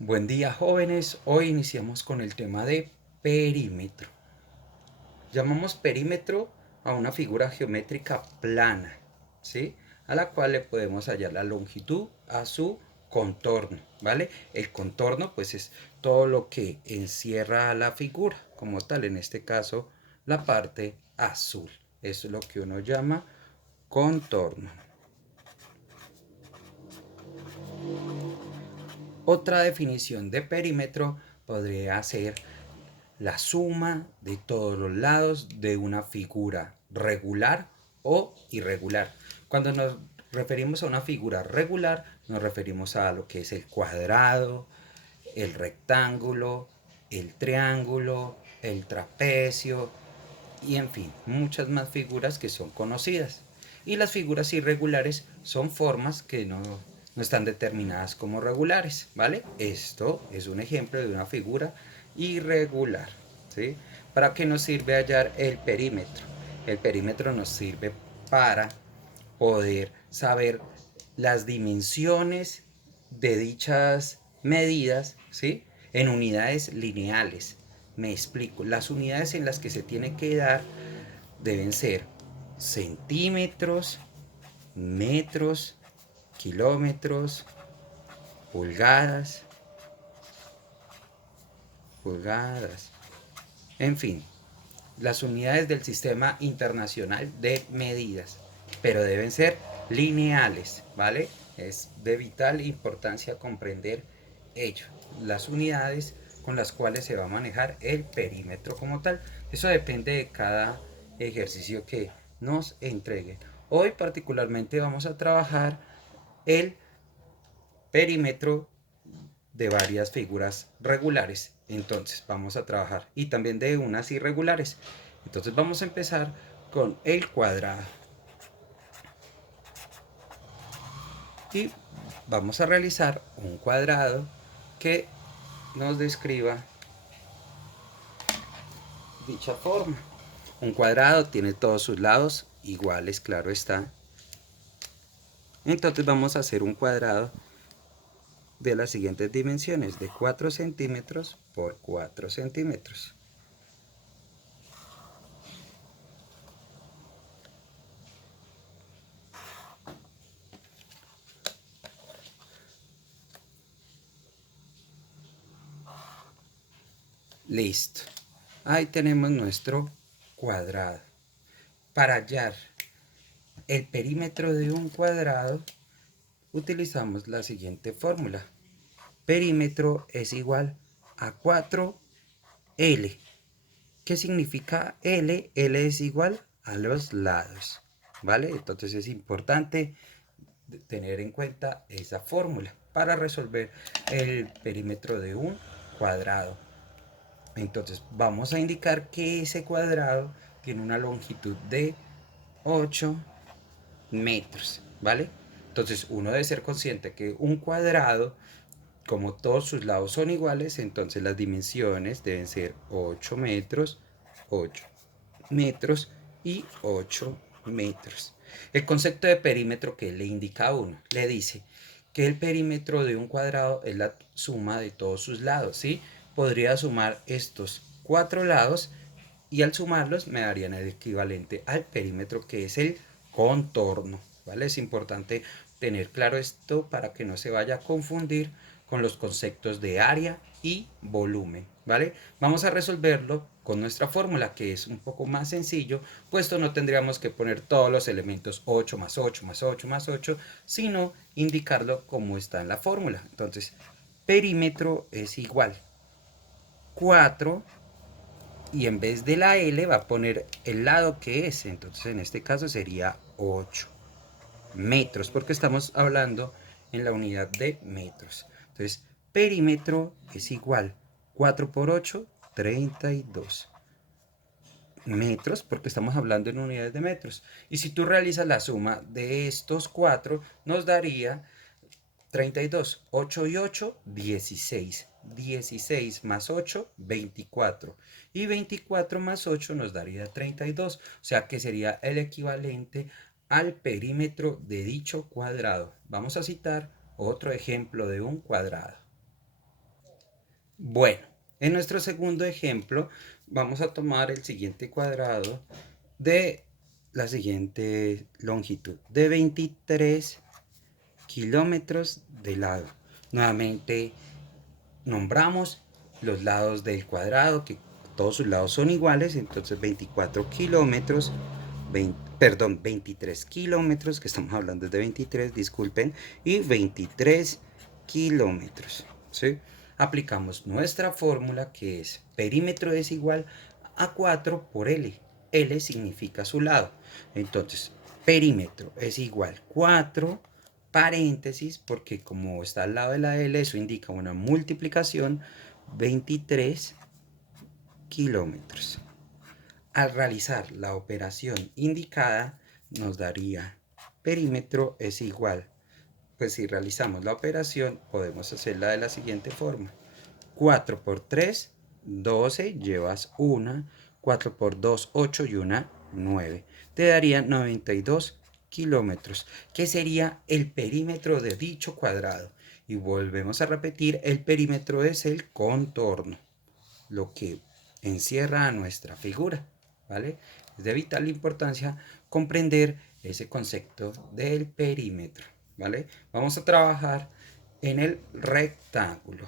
Buen día, jóvenes. Hoy iniciamos con el tema de perímetro. Llamamos perímetro a una figura geométrica plana, ¿sí? A la cual le podemos hallar la longitud a su contorno, ¿vale? El contorno pues es todo lo que encierra a la figura como tal, en este caso la parte azul. Eso es lo que uno llama contorno. Otra definición de perímetro podría ser la suma de todos los lados de una figura regular o irregular. Cuando nos referimos a una figura regular, nos referimos a lo que es el cuadrado, el rectángulo, el triángulo, el trapecio y en fin, muchas más figuras que son conocidas. Y las figuras irregulares son formas que no están determinadas como regulares, ¿vale? Esto es un ejemplo de una figura irregular, ¿sí? ¿Para qué nos sirve hallar el perímetro? El perímetro nos sirve para poder saber las dimensiones de dichas medidas, ¿sí? En unidades lineales. Me explico, las unidades en las que se tiene que dar deben ser centímetros, metros, kilómetros, pulgadas, pulgadas, en fin, las unidades del Sistema Internacional de Medidas, pero deben ser lineales, ¿vale? Es de vital importancia comprender ello, las unidades con las cuales se va a manejar el perímetro como tal. Eso depende de cada ejercicio que nos entreguen. Hoy particularmente vamos a trabajar el perímetro de varias figuras regulares. Entonces vamos a trabajar y también de unas irregulares. Entonces vamos a empezar con el cuadrado. Y vamos a realizar un cuadrado que nos describa dicha forma. Un cuadrado tiene todos sus lados iguales, claro está. Entonces vamos a hacer un cuadrado de las siguientes dimensiones, de 4 centímetros por 4 centímetros. Listo. Ahí tenemos nuestro cuadrado. Para hallar el perímetro de un cuadrado, utilizamos la siguiente fórmula. Perímetro es igual a 4L. ¿Qué significa L? L es igual a los lados, ¿vale? Entonces es importante tener en cuenta esa fórmula para resolver el perímetro de un cuadrado. Entonces vamos a indicar que ese cuadrado tiene una longitud de 8 metros, ¿vale? Entonces uno debe ser consciente que un cuadrado, como todos sus lados son iguales, entonces las dimensiones deben ser 8 metros, 8 metros y 8 metros. El concepto de perímetro que le indica a uno, le dice que el perímetro de un cuadrado es la suma de todos sus lados, ¿sí? Podría sumar estos 4 lados y al sumarlos me darían el equivalente al perímetro, que es el contorno, ¿vale? Es importante tener claro esto para que no se vaya a confundir con los conceptos de área y volumen, ¿vale? Vamos a resolverlo con nuestra fórmula, que es un poco más sencillo, puesto no tendríamos que poner todos los elementos 8 más 8 más 8 más 8, sino indicarlo como está en la fórmula. Entonces, perímetro es igual 4 y en vez de la L va a poner el lado que es, entonces en este caso sería 8 metros, porque estamos hablando en la unidad de metros. Entonces, perímetro es igual 4 por 8, 32 metros, porque estamos hablando en unidades de metros. Y si tú realizas la suma de estos cuatro, nos daría 32, 8 y 8, 16. 16 más 8, 24. Y 24 más 8 nos daría 32. O sea que sería el equivalente al perímetro de dicho cuadrado. Vamos a citar otro ejemplo de un cuadrado. Bueno, en nuestro segundo ejemplo vamos a tomar el siguiente cuadrado de la siguiente longitud, de 23 kilómetros de lado. Nuevamente nombramos los lados del cuadrado, que todos sus lados son iguales, entonces 24 kilómetros, 23 kilómetros, que estamos hablando de 23, disculpen, y 23 kilómetros, ¿sí? Aplicamos nuestra fórmula, que es perímetro es igual a 4 por L. L significa su lado. Entonces, perímetro es igual 4 paréntesis, porque como está al lado de la L, eso indica una multiplicación, 23 kilómetros. Al realizar la operación indicada, nos daría perímetro es igual. Pues si realizamos la operación, podemos hacerla de la siguiente forma. 4 por 3, 12, llevas 1. 4 por 2, 8 y 1, 9. Te daría 92 kilómetros, que sería el perímetro de dicho cuadrado. Y volvemos a repetir, el perímetro es el contorno, lo que encierra a nuestra figura, ¿vale? Es de vital importancia comprender ese concepto del perímetro, ¿vale? Vamos a trabajar en el rectángulo.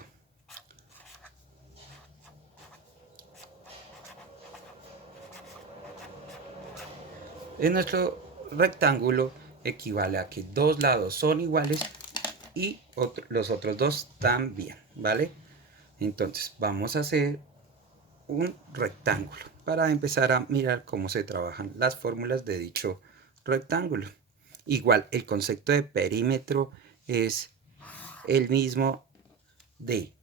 En nuestro rectángulo equivale a que dos lados son iguales y los otros dos también, ¿vale? Entonces vamos a hacer un rectángulo para empezar a mirar cómo se trabajan las fórmulas de dicho rectángulo. Igual el concepto de perímetro es el mismo de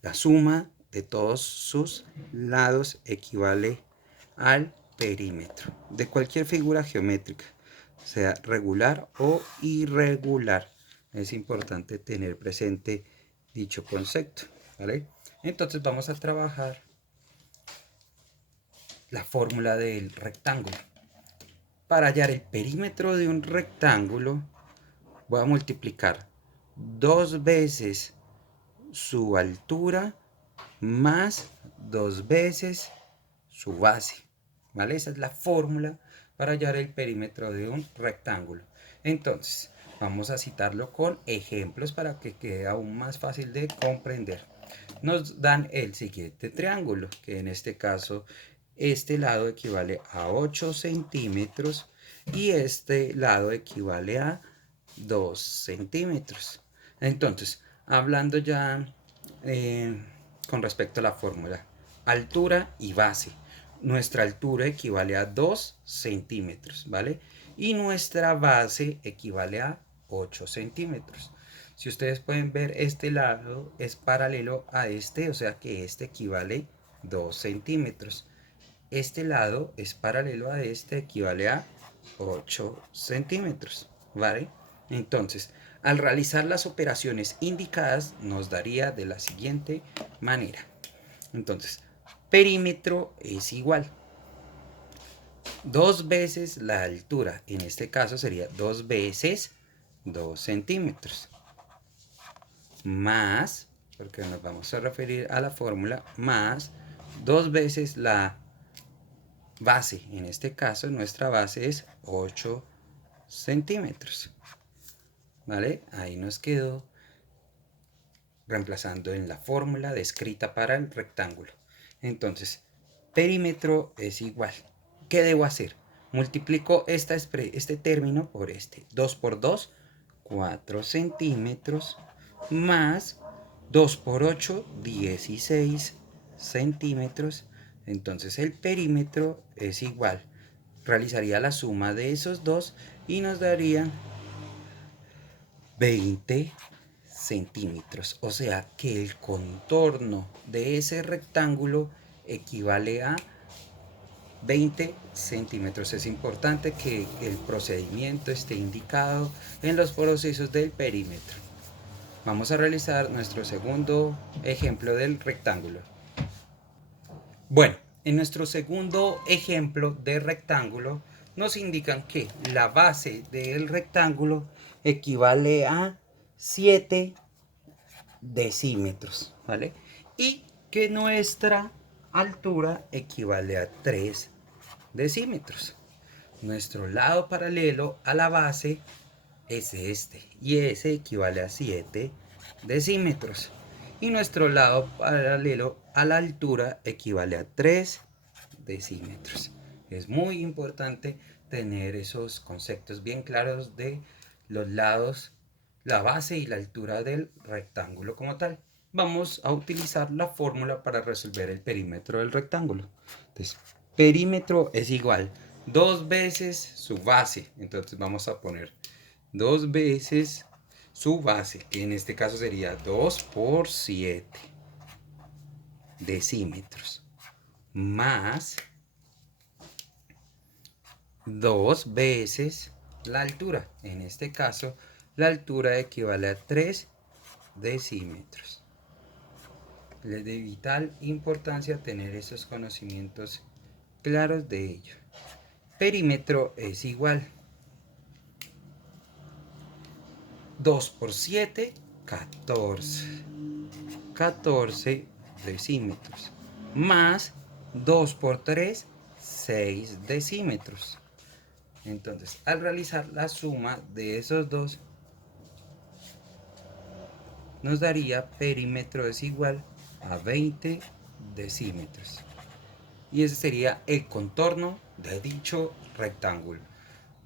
la suma de todos sus lados equivale al perímetro de cualquier figura geométrica, sea regular o irregular. Es importante tener presente dicho concepto, ¿vale? Entonces vamos a trabajar la fórmula del rectángulo. Para hallar el perímetro de un rectángulo, voy a multiplicar 2 veces su altura más 2 veces su base, ¿vale? Esa es la fórmula para hallar el perímetro de un rectángulo. Entonces, vamos a citarlo con ejemplos para que quede aún más fácil de comprender. Nos dan el siguiente triángulo, que en este caso, este lado equivale a 8 centímetros y este lado equivale a 2 centímetros. Entonces, hablando ya con respecto a la fórmula, altura y base. Nuestra altura equivale a 2 centímetros, ¿vale? Y nuestra base equivale a 8 centímetros. Si ustedes pueden ver, este lado es paralelo a este, o sea que este equivale 2 centímetros. Este lado es paralelo a este, equivale a 8 centímetros, ¿vale? Entonces, al realizar las operaciones indicadas, nos daría de la siguiente manera. Entonces, perímetro es igual 2 veces la altura, en este caso sería 2 veces 2 centímetros, más, porque nos vamos a referir a la fórmula, más 2 veces la base. En este caso, nuestra base es 8 centímetros. ¿Vale? Ahí nos quedó reemplazando en la fórmula descrita para el rectángulo. Entonces, perímetro es igual. ¿Qué debo hacer? Multiplico este término por este. 2 por 2, 4 centímetros, más 2 por 8, 16 centímetros. Entonces el perímetro es igual. Realizaría la suma de esos dos y nos daría 20 centímetros. O sea que el contorno de ese rectángulo equivale a 20 centímetros. Es importante que el procedimiento esté indicado en los procesos del perímetro. Vamos a realizar nuestro segundo ejemplo del rectángulo. Bueno, en nuestro segundo ejemplo de rectángulo nos indican que la base del rectángulo equivale a 7 decímetros, ¿vale? y que nuestra altura equivale a 3 decímetros. Nuestro lado paralelo a la base es este y ese equivale a 7 decímetros. Y nuestro lado paralelo a la altura equivale a 3 decímetros. Es muy importante tener esos conceptos bien claros de los lados, la base y la altura del rectángulo como tal. Vamos a utilizar la fórmula para resolver el perímetro del rectángulo. Entonces, perímetro es igual 2 veces su base. Entonces vamos a poner 2 veces su base, que en este caso sería 2 por 7 decímetros, más 2 veces la altura. En este caso, la altura equivale a 3 decímetros. Es de vital importancia tener esos conocimientos claros de ello. Perímetro es igual 2 por 7, 14. 14 decímetros. Más 2 por 3, 6 decímetros. Entonces, al realizar la suma de esos dos, nos daría perímetro es igual a 20 decímetros. Y ese sería el contorno de dicho rectángulo.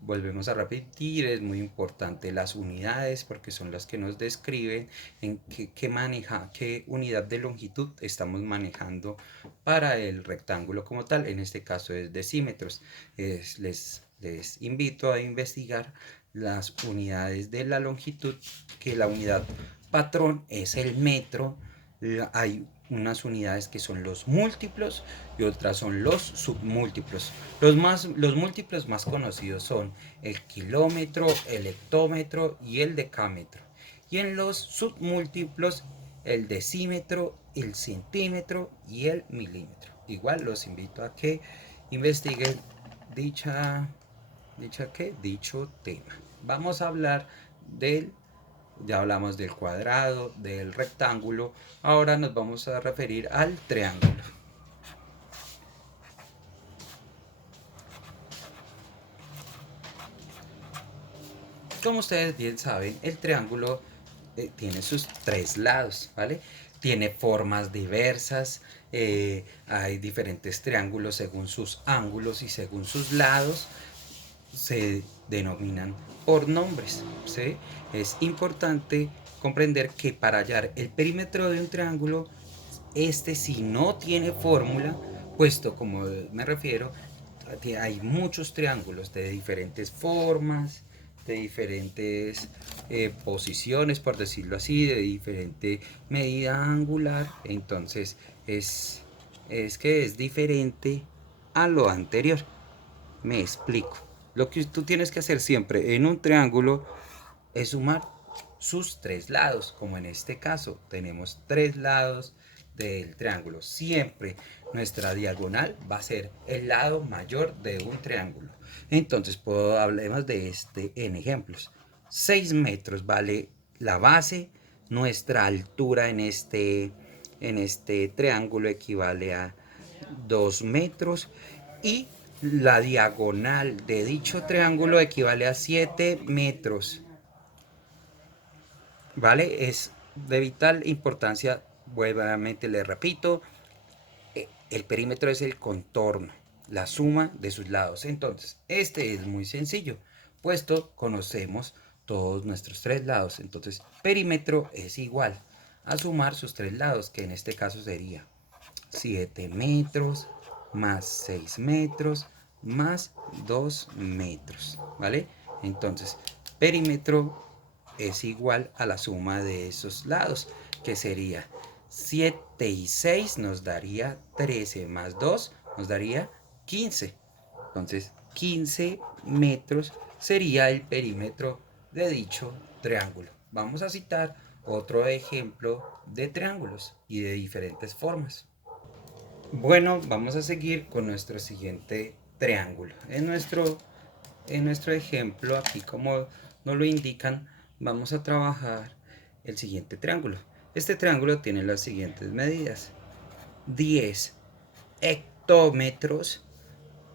Volvemos a repetir, es muy importante las unidades porque son las que nos describen en qué unidad de longitud estamos manejando para el rectángulo como tal. En este caso es decímetros. Les invito a investigar las unidades de la longitud, que la unidad patrón es el metro. Hay unas unidades que son los múltiplos y otras son los submúltiplos. Los múltiplos más conocidos son el kilómetro, el hectómetro y el decámetro. Y en los submúltiplos, el decímetro, el centímetro y el milímetro. Igual los invito a que investiguen dicho tema. Vamos a hablar ya hablamos del cuadrado, del rectángulo, ahora nos vamos a referir al triángulo. Como ustedes bien saben, el triángulo tiene sus 3 lados, ¿vale? Tiene formas diversas, hay diferentes triángulos según sus ángulos y según sus lados se denominan por nombres, ¿sí? Es importante comprender que para hallar el perímetro de un triángulo, si no tiene fórmula, puesto como me refiero, hay muchos triángulos de diferentes formas, de diferentes posiciones, por decirlo así, de diferente medida angular, entonces es que es diferente a lo anterior. Me explico. Lo que tú tienes que hacer siempre en un triángulo es sumar sus 3 lados, como en este caso tenemos 3 lados del triángulo. Siempre nuestra diagonal va a ser el lado mayor de un triángulo. Entonces, hablemos de este en ejemplos. 6 metros vale la base. Nuestra altura en este triángulo equivale a 2 metros. Y la diagonal de dicho triángulo equivale a 7 metros. ¿Vale? Es de vital importancia, nuevamente le repito, el perímetro es el contorno, la suma de sus lados. Entonces, este es muy sencillo, puesto conocemos todos nuestros 3 lados. Entonces, perímetro es igual a sumar sus 3 lados, que en este caso sería 7 metros más 6 metros más 2 metros, ¿vale? Entonces, perímetro es igual a la suma de esos lados, que sería 7 y 6 nos daría 13, más 2 nos daría 15. Entonces, 15 metros sería el perímetro de dicho triángulo. Vamos a citar otro ejemplo de triángulos y de diferentes formas. Bueno, vamos a seguir con nuestro siguiente triángulo. En nuestro ejemplo, aquí como nos lo indican, vamos a trabajar el siguiente triángulo. Este triángulo tiene las siguientes medidas: 10 hectómetros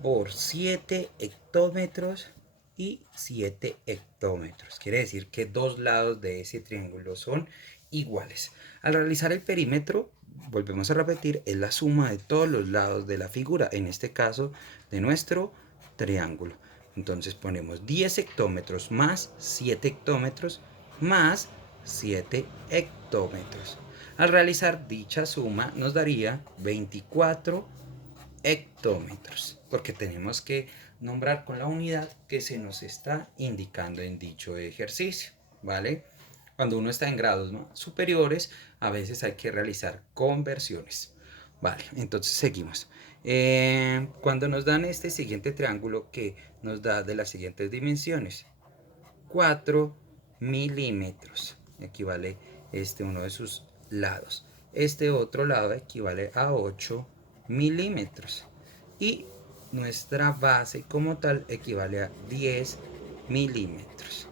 por 7 hectómetros y 7 hectómetros. Quiere decir que dos lados de ese triángulo son iguales. Al realizar el perímetro, volvemos a repetir, es la suma de todos los lados de la figura, en este caso de nuestro triángulo. Entonces ponemos 10 hectómetros más 7 hectómetros más 7 hectómetros. Al realizar dicha suma nos daría 24 hectómetros, porque tenemos que nombrar con la unidad que se nos está indicando en dicho ejercicio, ¿vale? Cuando uno está en grados, ¿no?, superiores, a veces hay que realizar conversiones. Vale, entonces seguimos. Cuando nos dan este siguiente triángulo que nos da de las siguientes dimensiones: 4 milímetros, equivale uno de sus lados. Este otro lado equivale a 8 milímetros. Y nuestra base como tal equivale a 10 milímetros.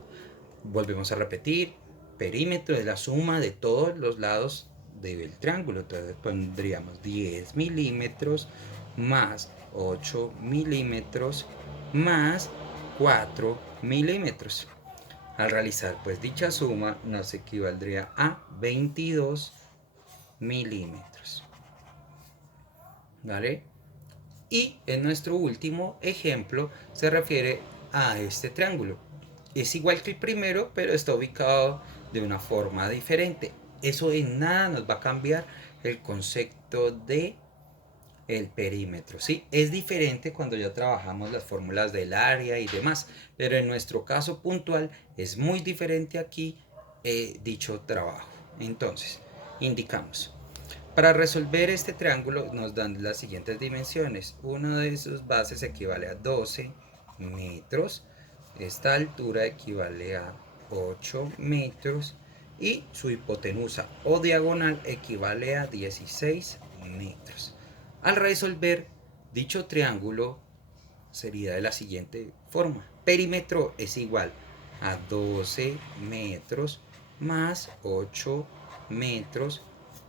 Volvemos a repetir, perímetro es la suma de todos los lados del triángulo. Entonces pondríamos 10 milímetros más 8 milímetros más 4 milímetros. Al realizar pues dicha suma nos equivaldría a 22 milímetros. ¿Vale? Y en nuestro último ejemplo se refiere a este triángulo. Es igual que el primero, pero está ubicado de una forma diferente. Eso en nada nos va a cambiar el concepto de el perímetro, ¿sí? Es diferente cuando ya trabajamos las fórmulas del área y demás, pero en nuestro caso puntual es muy diferente aquí dicho trabajo. Entonces, indicamos: para resolver este triángulo nos dan las siguientes dimensiones. Una de sus bases equivale a 12 metros, esta altura equivale a 8 metros y su hipotenusa o diagonal equivale a 16 metros. Al resolver dicho triángulo sería de la siguiente forma: perímetro es igual a 12 metros más 8 metros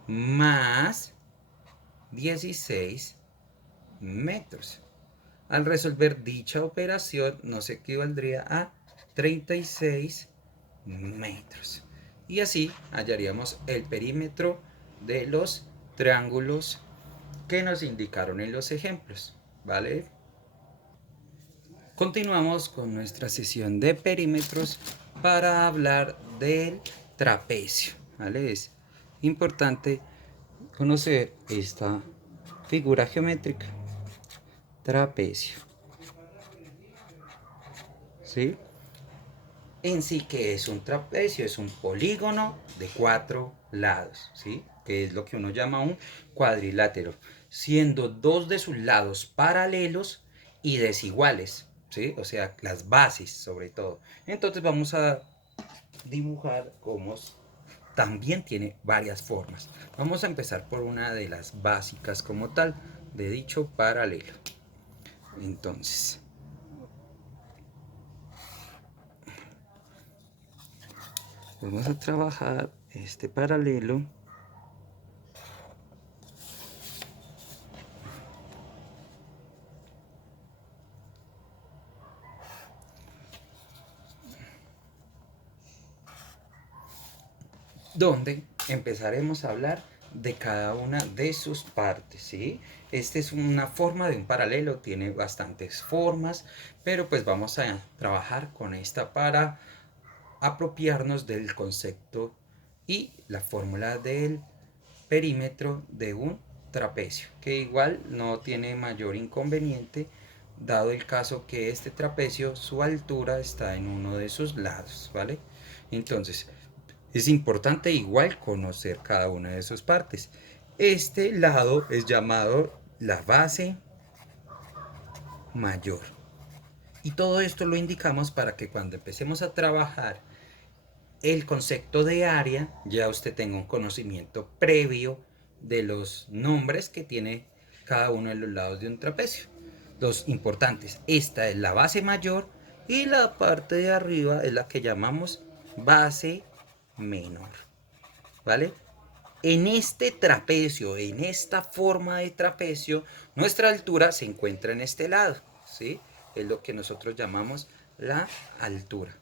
más 16 metros. Al resolver dicha operación nos equivaldría a 36 metros. Y así hallaríamos el perímetro de los triángulos que nos indicaron en los ejemplos, ¿vale? Continuamos con nuestra sesión de perímetros para hablar del trapecio, ¿vale? Es importante conocer esta figura geométrica: trapecio, ¿sí? En sí, ¿qué es un trapecio? Es un polígono de 4 lados, ¿sí? Que es lo que uno llama un cuadrilátero, siendo dos de sus lados paralelos y desiguales, ¿sí? O sea, las bases sobre todo. Entonces vamos a dibujar cómo también tiene varias formas. Vamos a empezar por una de las básicas como tal de dicho paralelo. Entonces, vamos a trabajar este paralelo donde empezaremos a hablar de cada una de sus partes, ¿sí? Esta es una forma de un paralelo, tiene bastantes formas, pero pues vamos a trabajar con esta para apropiarnos del concepto y la fórmula del perímetro de un trapecio, que igual no tiene mayor inconveniente, dado el caso que este trapecio, su altura está en uno de sus lados, ¿vale? Entonces, es importante igual conocer cada una de sus partes. Este lado es llamado la base mayor. Y todo esto lo indicamos para que cuando empecemos a trabajar el concepto de área, ya usted tenga un conocimiento previo de los nombres que tiene cada uno de los lados de un trapecio. Los importantes: esta es la base mayor y la parte de arriba es la que llamamos base menor, ¿vale? En este trapecio, en esta forma de trapecio, nuestra altura se encuentra en este lado, ¿sí? Es lo que nosotros llamamos la altura.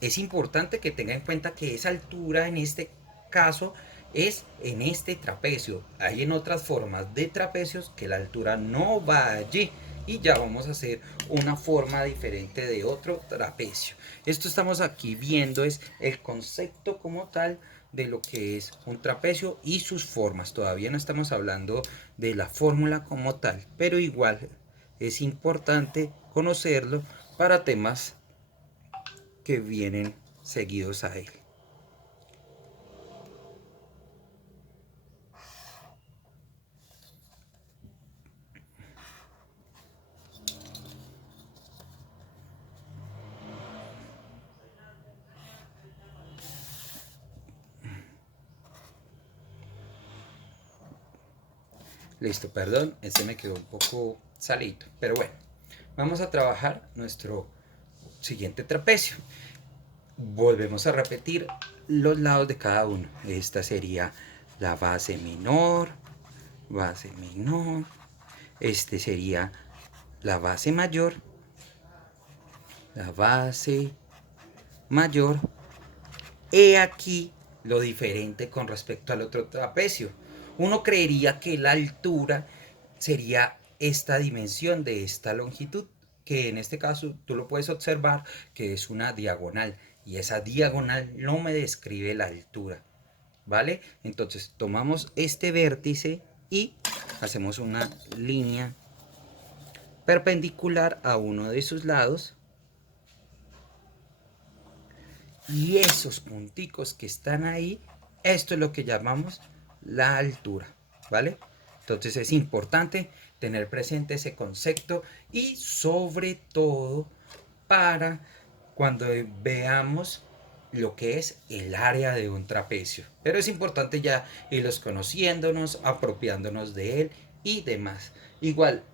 Es importante que tenga en cuenta que esa altura en este caso es en este trapecio. Hay en otras formas de trapecios que la altura no va allí y ya vamos a hacer una forma diferente de otro trapecio. Esto estamos aquí viendo es el concepto como tal de lo que es un trapecio y sus formas. Todavía no estamos hablando de la fórmula como tal, pero igual es importante conocerlo para temas que vienen seguidos a él. Listo, perdón, este me quedó un poco salito, pero bueno, vamos a trabajar nuestro siguiente trapecio. Volvemos a repetir los lados de cada uno. Esta sería la base menor, este sería la base mayor, la base mayor. He aquí lo diferente con respecto al otro trapecio. Uno creería que la altura sería esta dimensión de esta longitud, que en este caso tú lo puedes observar que es una diagonal y esa diagonal no me describe la altura, ¿vale? Entonces tomamos este vértice y hacemos una línea perpendicular a uno de sus lados y esos punticos que están ahí, esto es lo que llamamos la altura, ¿vale? Entonces es importante tener presente ese concepto y sobre todo para cuando veamos lo que es el área de un trapecio. Pero es importante ya irlos conociéndonos, apropiándonos de él y demás. Igual,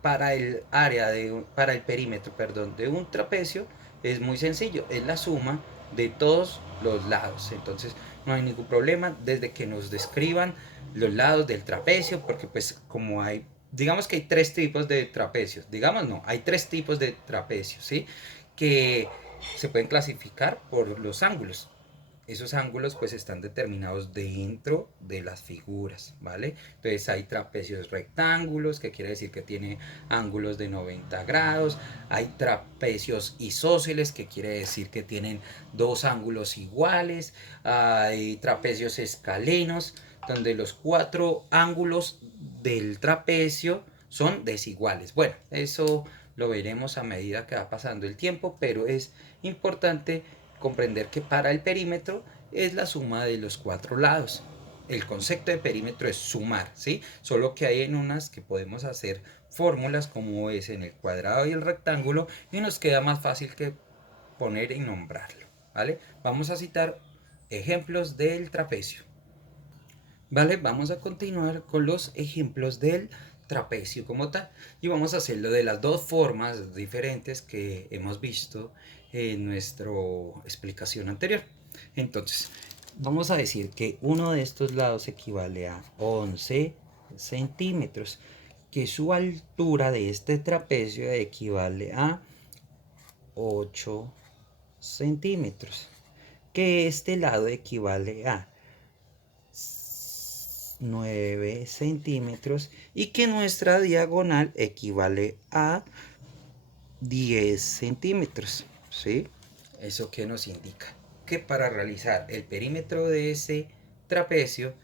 para el área para el perímetro, perdón, de un trapecio es muy sencillo, es la suma de todos los lados. Entonces no hay ningún problema desde que nos describan los lados del trapecio, porque pues como hay, digamos que hay tres tipos de trapecios, digamos no, hay tres tipos de trapecios, ¿sí? Que se pueden clasificar por los ángulos. Esos ángulos pues están determinados dentro de las figuras, ¿vale? Entonces hay trapecios rectángulos, que quiere decir que tiene ángulos de 90 grados. Hay trapecios isósceles, que quiere decir que tienen dos ángulos iguales. Hay trapecios escalenos, donde los cuatro ángulos del trapecio son desiguales. Bueno, eso lo veremos a medida que va pasando el tiempo, pero es importante comprender que para el perímetro es la suma de los cuatro lados. El concepto de perímetro es sumar, ¿sí? Solo que hay en unas que podemos hacer fórmulas como es en el cuadrado y el rectángulo y nos queda más fácil que poner y nombrarlo, ¿vale? Vamos a citar ejemplos del trapecio. Vale, vamos a continuar con los ejemplos del trapecio como tal y vamos a hacerlo de las dos formas diferentes que hemos visto en nuestra explicación anterior. Entonces, vamos a decir que uno de estos lados equivale a 11 centímetros, que su altura de este trapecio equivale a 8 centímetros, que este lado equivale a 9 centímetros y que nuestra diagonal equivale a 10 centímetros, ¿sí? ¿Eso qué nos indica? Que para realizar el perímetro de ese trapecio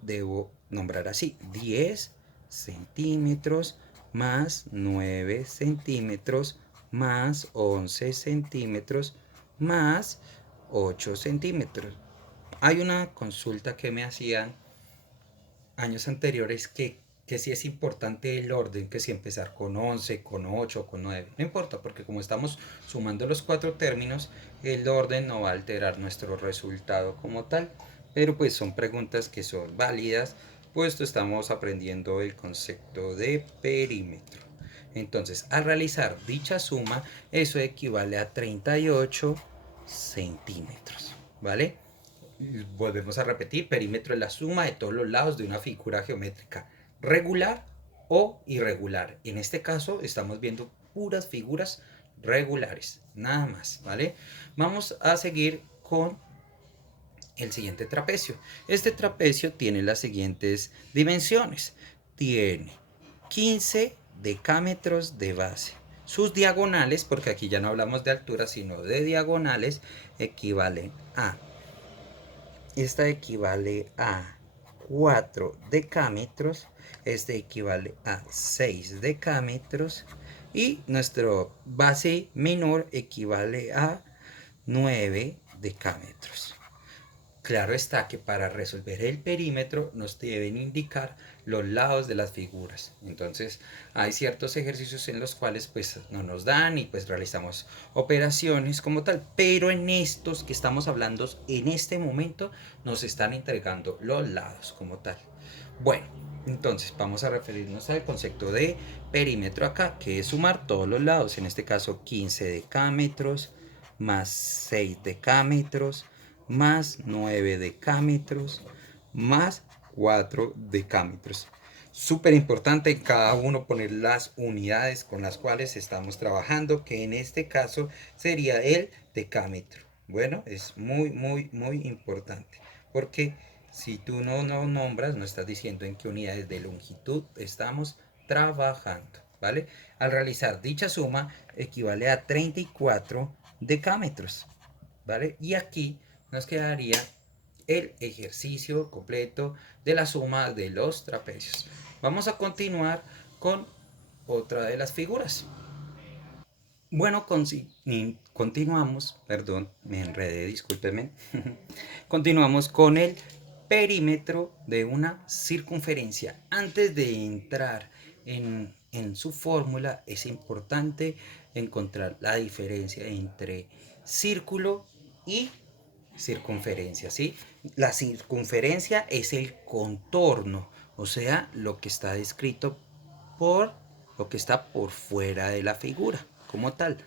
debo nombrar así 10 centímetros más 9 centímetros más 11 centímetros más 8 centímetros. Hay una consulta que me hacían años anteriores que sí es importante el orden, que si empezar con 11 con 8 con 9 no importa, porque como estamos sumando los cuatro términos, el orden no va a alterar nuestro resultado como tal, pero pues son preguntas que son válidas, puesto estamos aprendiendo el concepto de perímetro. Entonces, al realizar dicha suma, eso equivale a 38 centímetros, ¿vale? Volvemos a repetir, perímetro es la suma de todos los lados de una figura geométrica regular o irregular. En este caso estamos viendo puras figuras regulares, nada más, ¿vale? Vamos a seguir con el siguiente trapecio. Este trapecio tiene las siguientes dimensiones. Tiene 15 decámetros de base. Sus diagonales, porque aquí ya no hablamos de altura, sino de diagonales, equivalen a... Esta equivale a 4 decámetros, este equivale a 6 decámetros y nuestro base menor equivale a 9 decámetros. Claro está que para resolver el perímetro nos deben indicar los lados de las figuras. Entonces hay ciertos ejercicios en los cuales pues no nos dan y pues realizamos operaciones como tal. Pero en estos que estamos hablando en este momento nos están entregando los lados como tal. Bueno, entonces vamos a referirnos al concepto de perímetro acá, que es sumar todos los lados. En este caso 15 decámetros más 6 decámetros más 9 decámetros más 4 decámetros. Súper importante en cada uno poner las unidades con las cuales estamos trabajando, que en este caso sería el decámetro. Bueno, es muy importante, porque si tú no nombras, no estás diciendo en qué unidades de longitud estamos trabajando, ¿vale? Al realizar dicha suma equivale a 34 decámetros, ¿vale? Y aquí nos quedaría el ejercicio completo de la suma de los trapecios. Vamos a continuar con otra de las figuras. Bueno, continuamos, perdón, me enredé, discúlpeme. Continuamos con el perímetro de una circunferencia. Antes de entrar en su fórmula, es importante encontrar la diferencia entre círculo y circunferencia, ¿sí? La circunferencia es el contorno, o sea, lo que está descrito por lo que está por fuera de la figura, como tal.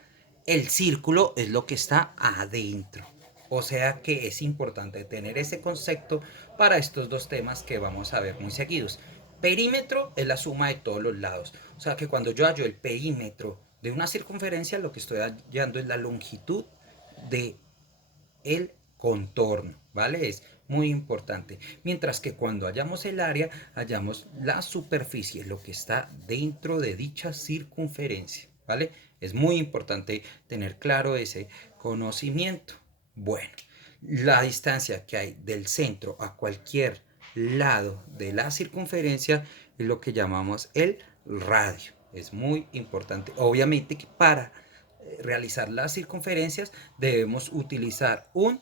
El círculo es lo que está adentro. O sea que es importante tener ese concepto para estos dos temas que vamos a ver muy seguidos. Perímetro es la suma de todos los lados. O sea que cuando yo hallo el perímetro de una circunferencia, lo que estoy hallando es la longitud de el contorno, ¿vale? Es muy importante. Mientras que cuando hallamos el área, hallamos la superficie, lo que está dentro de dicha circunferencia, ¿vale? Es muy importante tener claro ese conocimiento. Bueno, la distancia que hay del centro a cualquier lado de la circunferencia es lo que llamamos el radio. Es muy importante. Obviamente que para realizar las circunferencias debemos utilizar un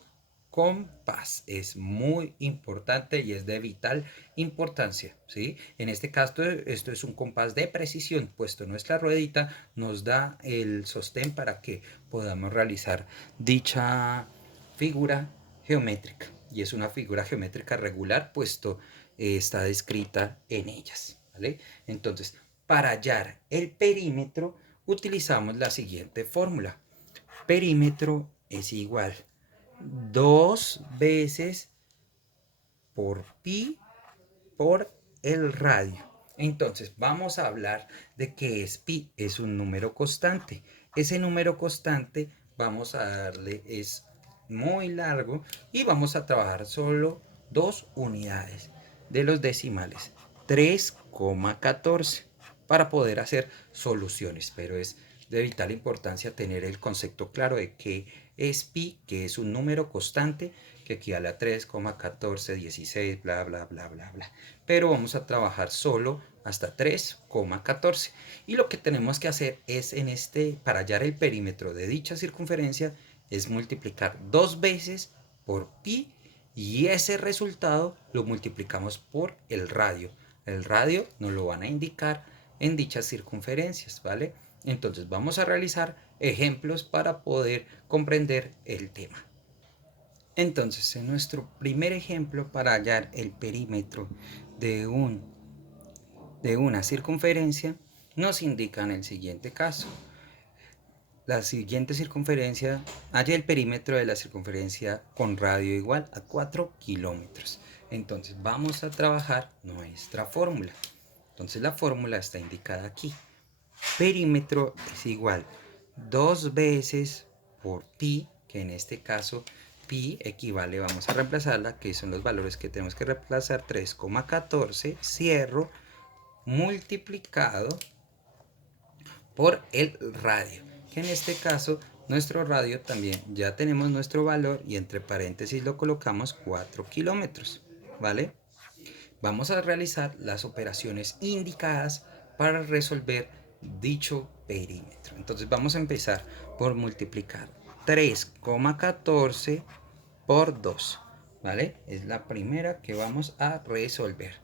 compás. Es muy importante y es de vital importancia, ¿sí? En este caso, esto es un compás de precisión, puesto nuestra ruedita nos da el sostén para que podamos realizar dicha figura geométrica. Y es una figura geométrica regular, puesto está descrita en ellas, ¿vale? Entonces, para hallar el perímetro, utilizamos la siguiente fórmula. Perímetro es igual 2 veces por pi por el radio. Entonces vamos a hablar de qué es pi. Es un número constante. Ese número constante vamos a darle, es muy largo y vamos a trabajar solo dos unidades de los decimales. 3,14 para poder hacer soluciones, pero es de vital importancia tener el concepto claro de que es pi, que es un número constante que equivale a 3,1416, bla, bla, bla, bla, bla. Pero vamos a trabajar solo hasta 3,14. Y lo que tenemos que hacer es para hallar el perímetro de dicha circunferencia, es multiplicar dos veces por pi y ese resultado lo multiplicamos por el radio. El radio nos lo van a indicar en dichas circunferencias, ¿vale? Entonces vamos a realizar ejemplos para poder comprender el tema. Entonces, en nuestro primer ejemplo para hallar el perímetro de, de una circunferencia, nos indican el siguiente caso. la siguiente circunferencia, halla el perímetro de la circunferencia con radio igual a 4 kilómetros. Entonces vamos a trabajar nuestra fórmula. Entonces la fórmula está indicada aquí. Perímetro es igual 2 veces por pi, que en este caso pi equivale, vamos a reemplazarla, que son los valores que tenemos que reemplazar, 3,14, cierro, multiplicado por el radio, que en este caso nuestro radio también ya tenemos nuestro valor y entre paréntesis lo colocamos 4 kilómetros, ¿vale? Vamos a realizar las operaciones indicadas para resolver dicho perímetro. Entonces vamos a empezar por multiplicar 3,14 por 2, ¿vale? Es la primera que vamos a resolver.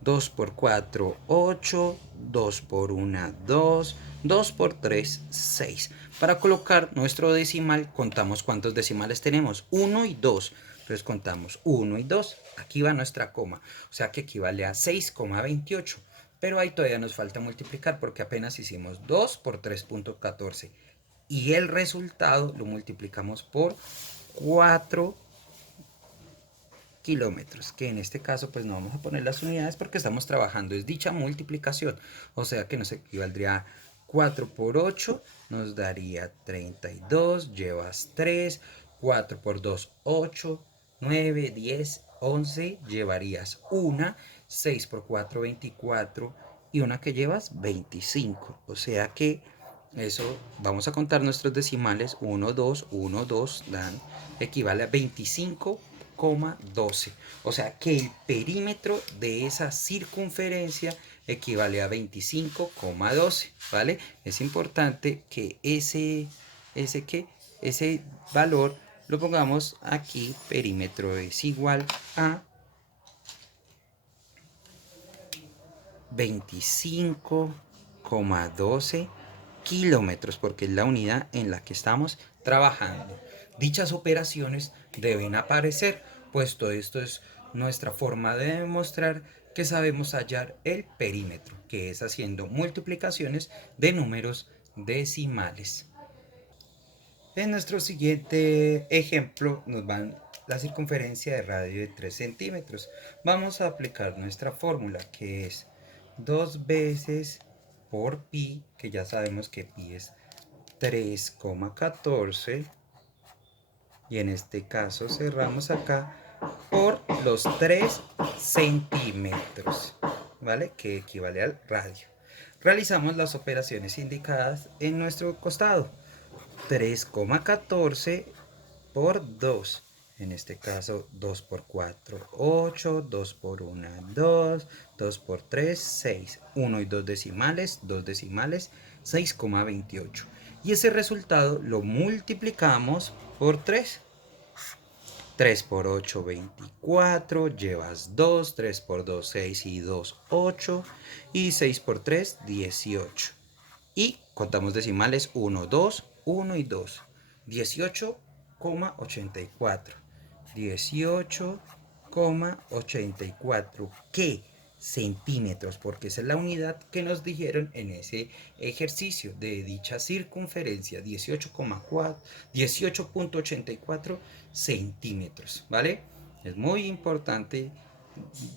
2 por 4, 8, 2 por 1, 2, 2 por 3, 6. Para colocar nuestro decimal, contamos cuántos decimales tenemos, 1 y 2. Entonces contamos 1 y 2, aquí va nuestra coma, o sea que equivale a 6,28. Pero ahí todavía nos falta multiplicar porque apenas hicimos 2 por 3,14 y el resultado lo multiplicamos por 4 kilómetros, que en este caso pues no vamos a poner las unidades porque estamos trabajando es dicha multiplicación, o sea que nos equivaldría 4 por 8 nos daría 32, llevas 3, 4 por 2, 8, 9, 10, 11, llevarías 1, 6 por 4, 24 y una que llevas 25, o sea que eso, vamos a contar nuestros decimales, 1, 2, 1, 2, dan, equivale a 25,12. O sea que el perímetro de esa circunferencia equivale a 25,12, ¿vale? Es importante que ese valor lo pongamos aquí, perímetro es igual a 25,12 kilómetros, porque es la unidad en la que estamos trabajando. Dichas operaciones deben aparecer, puesto esto es nuestra forma de demostrar que sabemos hallar el perímetro, que es haciendo multiplicaciones de números decimales. En nuestro siguiente ejemplo nos van la circunferencia de radio de 3 centímetros. Vamos a aplicar nuestra fórmula, que es 2 veces por pi, que ya sabemos que pi es 3,14, y en este caso cerramos acá por los 3 centímetros, ¿vale? Que equivale al radio. Realizamos las operaciones indicadas en nuestro costado. 3,14 por 2. En este caso, 2 por 4, 8, 2 por 1, 2, 2 por 3, 6. 1 y 2 decimales, 6,28. Y ese resultado lo multiplicamos por 3. 3 por 8, 24, llevas 2, 3 por 2, 6 y 2, 8, y 6 por 3, 18. Y contamos decimales 1, 2, 1 y 2. 18,84. 18,84. ¿Qué? Centímetros, porque esa es la unidad que nos dijeron en ese ejercicio de dicha circunferencia, 18,84 centímetros, ¿vale? Es muy importante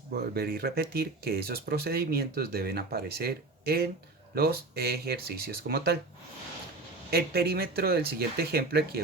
volver y repetir que esos procedimientos deben aparecer en los ejercicios como tal. El perímetro del siguiente ejemplo equivale